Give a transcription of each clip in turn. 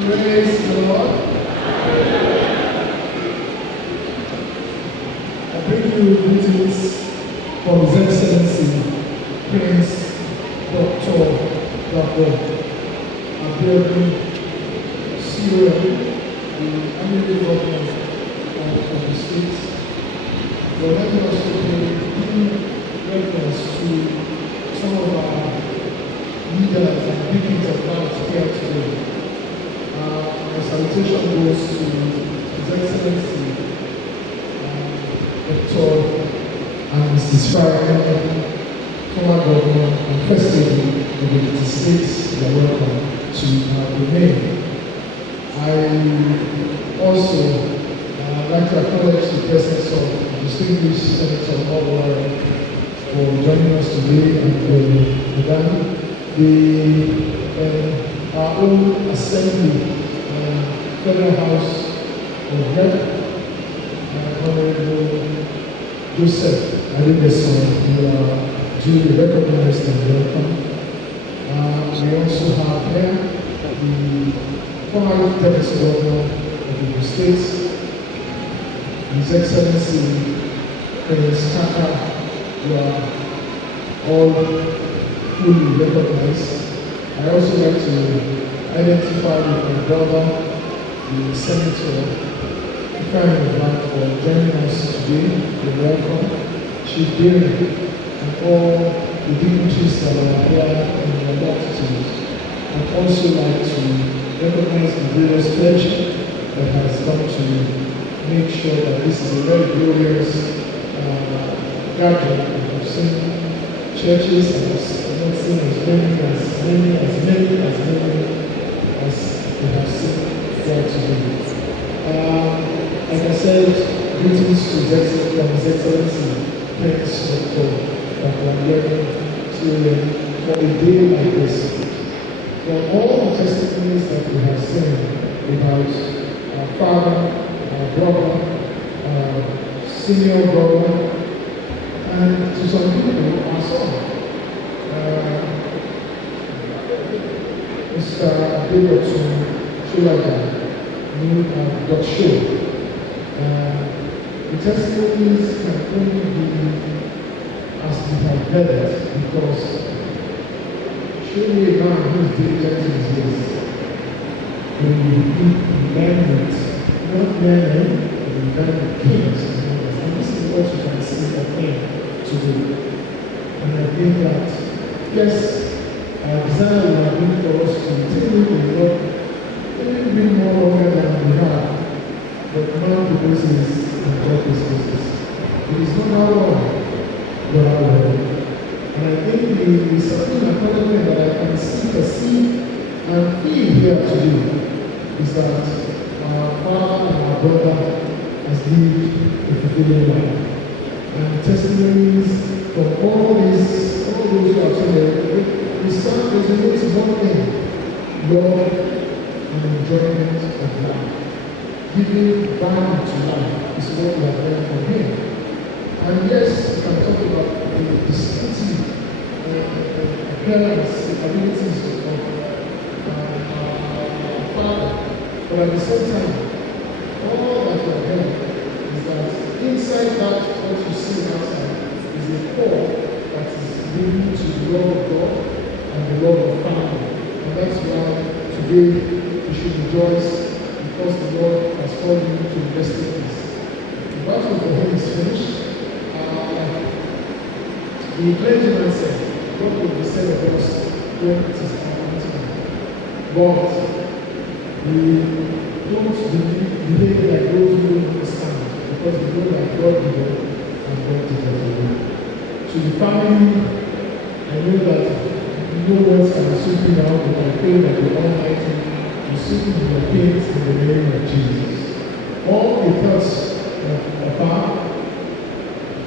Praise the Lord. I bring you greetings from His Excellency, Prince Dr. Dr. Abiodun CON, the Honorable Governor of the state. We're letting us to pay reference to some of our leaders and beacons of light here today. My salutation goes to His Excellency Dr. and Mrs. Farah, former governor and first lady of the states. You are welcome to our domain. I also like to acknowledge the presence of the distinguished Senator Mobo for joining us today and Madam. Our own assembly, Federal House of Rep, Honorable Joseph Adedeson, you are duly recognized and welcome. We also have here the former Deputy Governor of the States, His Excellency Prince Kaka. You are all fully recognized. I also like to identify with my brother, the Senator Ifeanyi for joining us today. You're welcome. Chief Deering and all the dignitaries that are here in the multitude. I'd also like to recognize the various clergy that has come to make sure that this is a very glorious gathering. I've seen churches and I've not seen as many as we have seen here today. Like I said, greetings to His Excellency Prince Dr. for a day like this. For all the testimonies that we have seen about our father, our brother, senior brother, and to some people, our son, Mr. Adedeson Shulaja, who got show. The testimonies can only be as we have heard it, because show me a man who is diligent in his ways. When you learn it, not learning, but you learn the kings and this is what you can see of him today. And I think that, yes, our desire will have been for us to continue in Lord, maybe been more longer than we have, but now proposes and God proposes. It is not how long, but how long. And I think the certain acknowledgement that I can see and feel here today is that our father and our brother has lived a fulfilling life. And testimonies from all those who have seen it, we start with one thing: love and enjoyment of life. Giving value to life is what we have learned from him. And yes, we can talk about the distinctive appearance, the abilities of our father. But at the same time, all that we have heard is that inside that, what you see outside, is a core that is leading to the love of God and the love of family. And that's why today we should rejoice, because the Lord has called you to invest in this. The battle for him is finished. The clergyman said, what will be said of us when it is our time? But we don't behave like those who don't understand, because we know that God did it and God did it. To the family, I know that no words can suit me now, but I pray that the Almighty will suit me in your pains in the name of Jesus. All the thoughts of afar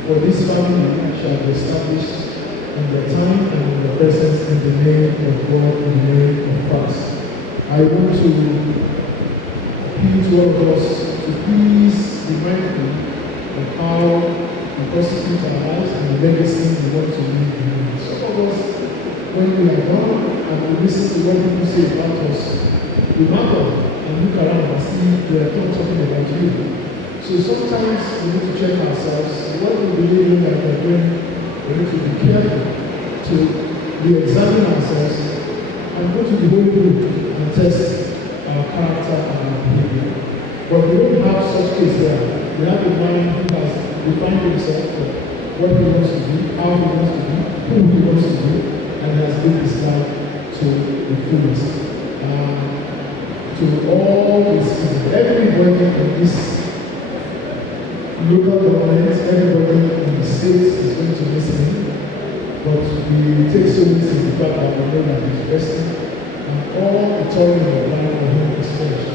for this family shall be established in the time and in the presence, in the name of God, in the name of Christ. I want to appeal to all of us to please be mindful of how we prosecute our lives and the legacy we want to leave behind. Some of us when we are gone and we listen to what people say about us, we mark up and look around and see they are not talking about you. So sometimes we need to check ourselves. What we believe in that we're doing, we need to be careful to re-examine ourselves and go to the Holy Book and test our character and our behavior. But we don't have such case there. We have a mind who has defined himself for what he wants to do, how he wants to do, who he wants to do, and has lived his life to the fullest. To all these people, everybody in this local government, everybody in the state is going to listen, but we take solace in the fact that we know that he's resting, and all the toil in our life for him is finished.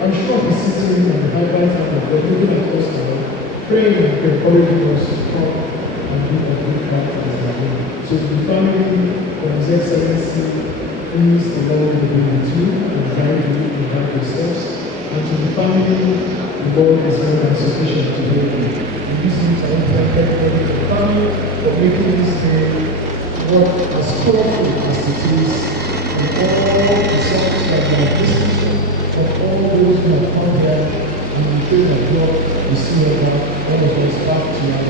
I'm sure he's sitting on the high right hand of God, looking at us now, praying and encouraging us to come and be a good part of his life. So to the family of His Excellency, please the Lord will be with you and guide you and guide yourselves. And to the family, the Lord is more than sufficient to help you. And this means I want to thank everybody for the family for making this day what as powerful as it is, with all the songs that we have listened to, for all those who have come here, and we pray that God will see all of us back to our